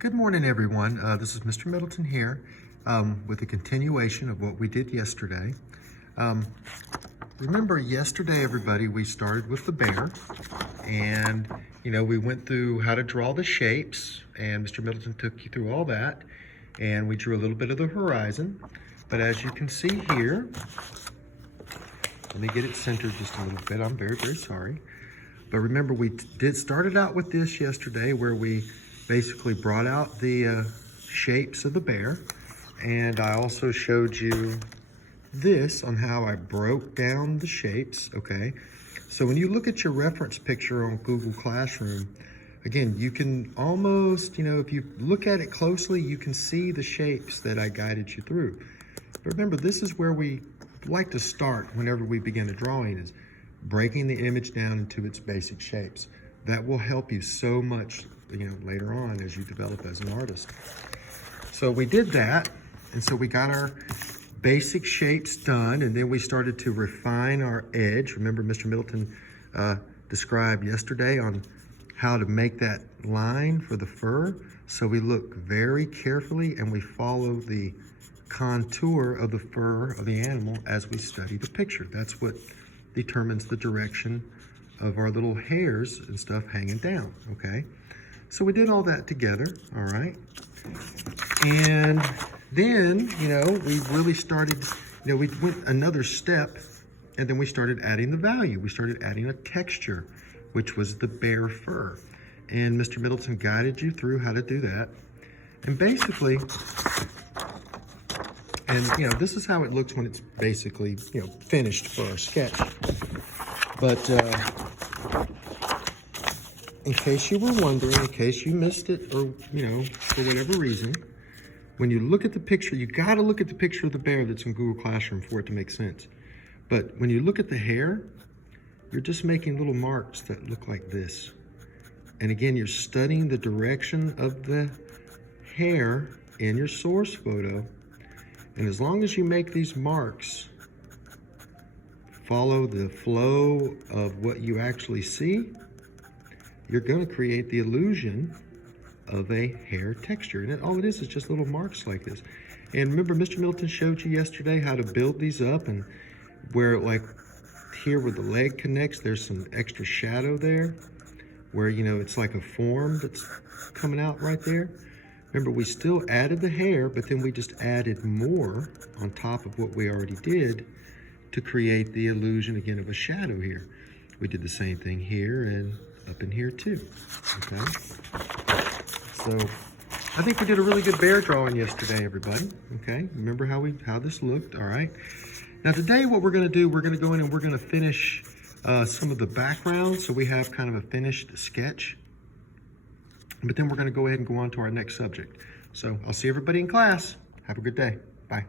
Good morning, everyone. This is Mr. Middleton here with a continuation of what we did yesterday. Remember yesterday, everybody, we started with the bear and, we went through how to draw the shapes, and Mr. Middleton took you through all that, and we drew a little bit of the horizon. But as you can see here, let me get it centered just a little bit. I'm very, very sorry. But remember, we started out with this yesterday where we basically brought out the shapes of the bear. And I also showed you this on how I broke down the shapes, okay? So when you look at your reference picture on Google Classroom, again, you can almost, if you look at it closely, you can see the shapes that I guided you through. But remember, this is where we like to start whenever we begin a drawing, is breaking the image down into its basic shapes. That will help you so much, later on as you develop as an artist. So we did that, and so we got our basic shapes done, and then we started to refine our edge. Remember, Mr. Middleton described yesterday on how to make that line for the fur. So we look very carefully and we follow the contour of the fur of the animal as we study the picture. That's what determines the direction of our little hairs and stuff hanging down, okay? So we did all that together, all right? And then, we really started, we went another step, and then we started adding the value. We started adding a texture, which was the bear fur. And Mr. Middleton guided you through how to do that. And basically, this is how it looks when it's basically, finished for our sketch. But in case you were wondering, in case you missed it, or, for whatever reason, when you look at the picture, you got to look at the picture of the bear that's in Google Classroom for it to make sense. But when you look at the hair, you're just making little marks that look like this. And again, you're studying the direction of the hair in your source photo. And as long as you make these marks follow the flow of what you actually see, you're going to create the illusion of a hair texture. And all it is just little marks like this. And remember, Mr. Middleton showed you yesterday how to build these up, and where, like here where the leg connects, there's some extra shadow there, where, it's like a form that's coming out right there. Remember, we still added the hair, but then we just added more on top of what we already did to create the illusion, again, of a shadow here. We did the same thing here and up in here too, okay? So I think we did a really good bear drawing yesterday, everybody, okay? Remember how this looked, all right? Now today what we're gonna do, we're gonna go in and we're gonna finish some of the background, so we have kind of a finished sketch. But then we're gonna go ahead and go on to our next subject. So I'll see everybody in class. Have a good day. Bye.